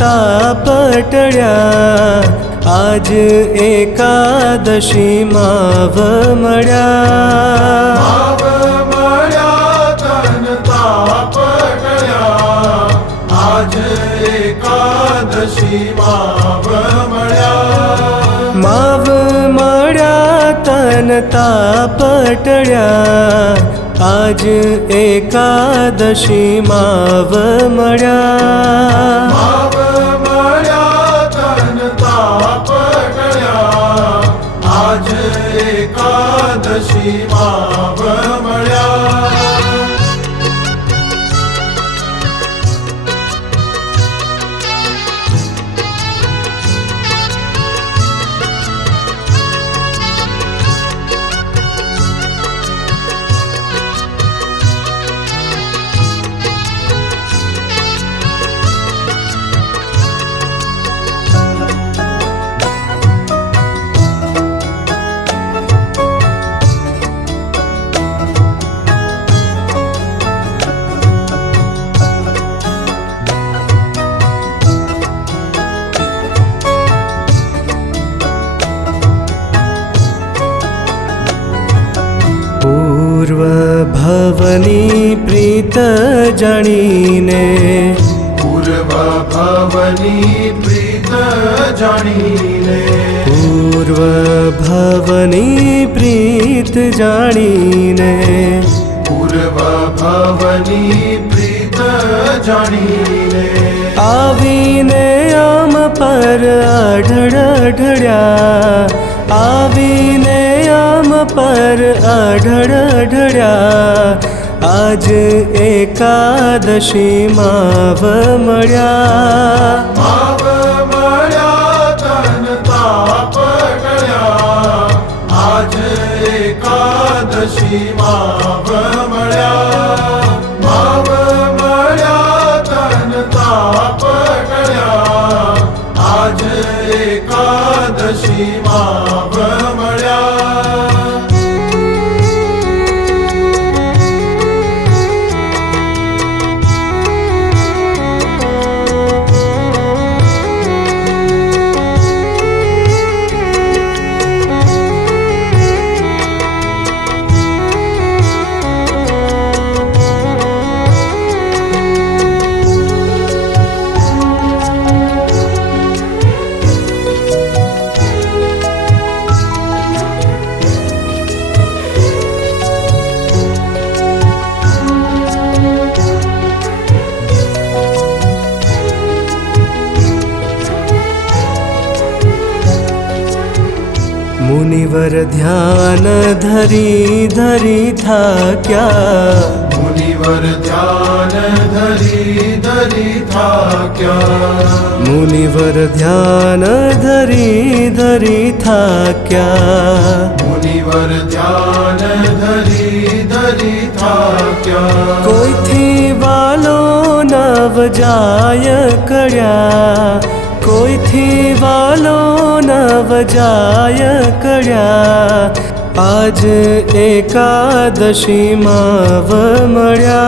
ताप टळ्या, आज एकादशी माव मळ्या। माव मळ्या तन ताप टळ्या, आज एकादशी माव मळ्या। माव मळ्या तन ताप टळ्या, आज एकादशी माव मळ्या। माव मळ्या तन ताप टळ्या, आज एकादशी माव मळ्या। पूर्व भवनी प्रीत जाणीने, पूर्व भवनी प्रीत जाणीने, पूर्व भवनी प्रीत जाणीने, पूर्व भवनी प्रीत जाणीने। आवीने आम पर आढळढळ्या, आवीने आम पर आढळढळ्या, आज एकादशी माव मळ्या। माव मळ्या तन ताप टळ्या, आज एकादशी माव मळ्या। माव मळ्या तन ताप टळ्या, आज एकादशी माव मळ्या। मुनिवर ध्यान धरी धरी थाक्या, मुनिवर ध्यान धरी धरी थाक्या, मुनिवर ध्यान धरी धरी थाक्या, मुनिवर ध्यान धरी धरी थाक्या। कोईथी वालो नव जाय कळ्या, कोईथी वालो नव जाय कळ्या, आज एकादशी माव मळ्या।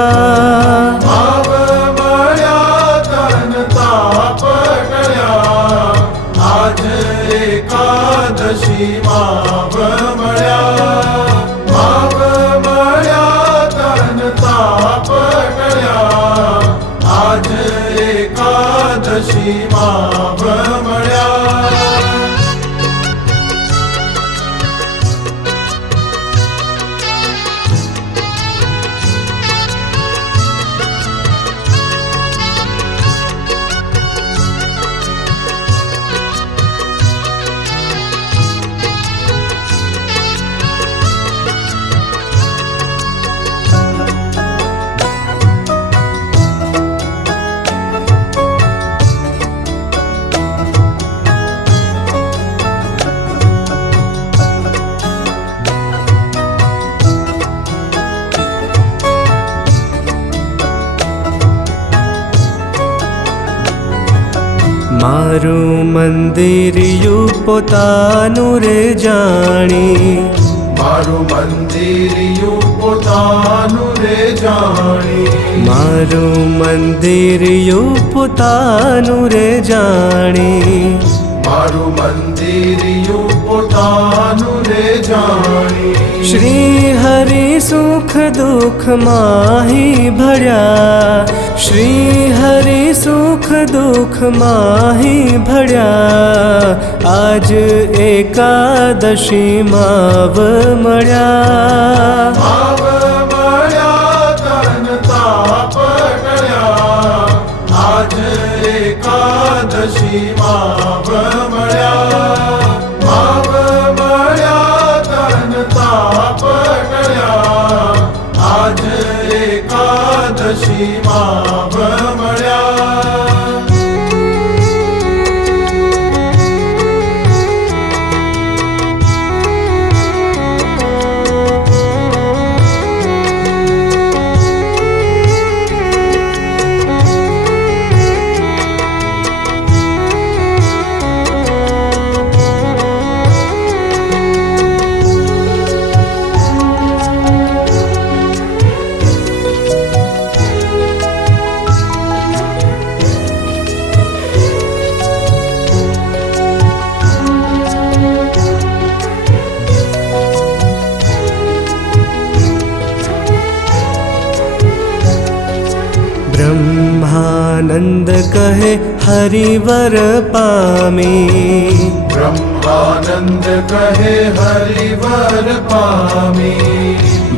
माव मळ्या तन ताप टळ्या, आज एकादशी माव मळ्या। माव मळ्या तन ताप टळ्या, आज एकादशी माव मळ्या। मारू मंदिरियु पोतानु रे जाणी, મારું મંદિરિયું પોતાનું રે જાણી મારું મંદિરિયું પોતાનું રે જાણી મારું મંદિરિયું પોતાનું રે જાણી શ્રી હરિ સુખ દુઃખ માહી ભળ્યા શ્રી હરિ સુખ દુઃખ માહી ભળ્યા આજ એકાદશી માવ મળ્યા ભાવ મળ્યા તન તાપ ટળ્યા આજ એકાદશી માવ મળ્યા ભાવ મળ્યા તન તાપ ટળ્યા આજ એકાદશી માવ મળ્યા બ્રહ્માનંદ કહે હરિવર પામી બ્રહ્માનંદ કહે હરિવર પામી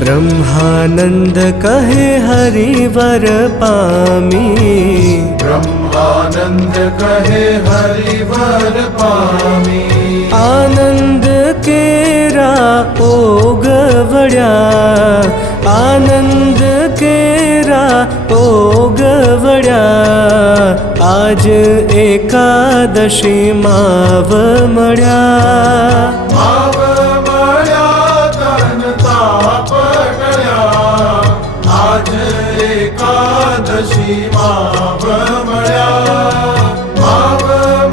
બ્રહ્માનંદ કહે હરિવર પામી બ્રહ્માનંદ કહે હરિવર પામી આનંદ કેરા ઓગવડ્યા આનંદ કેરા ઓગવડ્યા આજ એકાદશી માવ મળ્યા ભાવ મળ્યા તન તાપ ટળ્યા આજ એકાદશી માવ મળ્યા ભાવ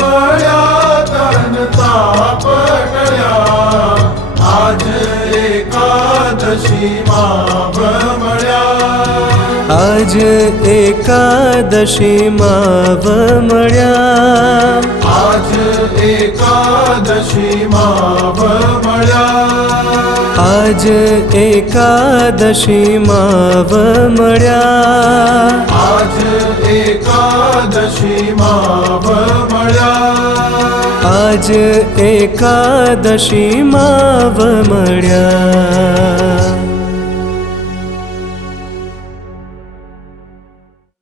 મળ્યા તન તાપ ટળ્યા આજ એકાદશી માવ મળ્યા આજ એકાદશી માવ મળ્યા આજ એકાદશી માવ મળ્યા આજ એકાદશી માવ મળ્યા આજ એકાદશી માવ મળ્યા આજ એકાદશી માવ મળ્યા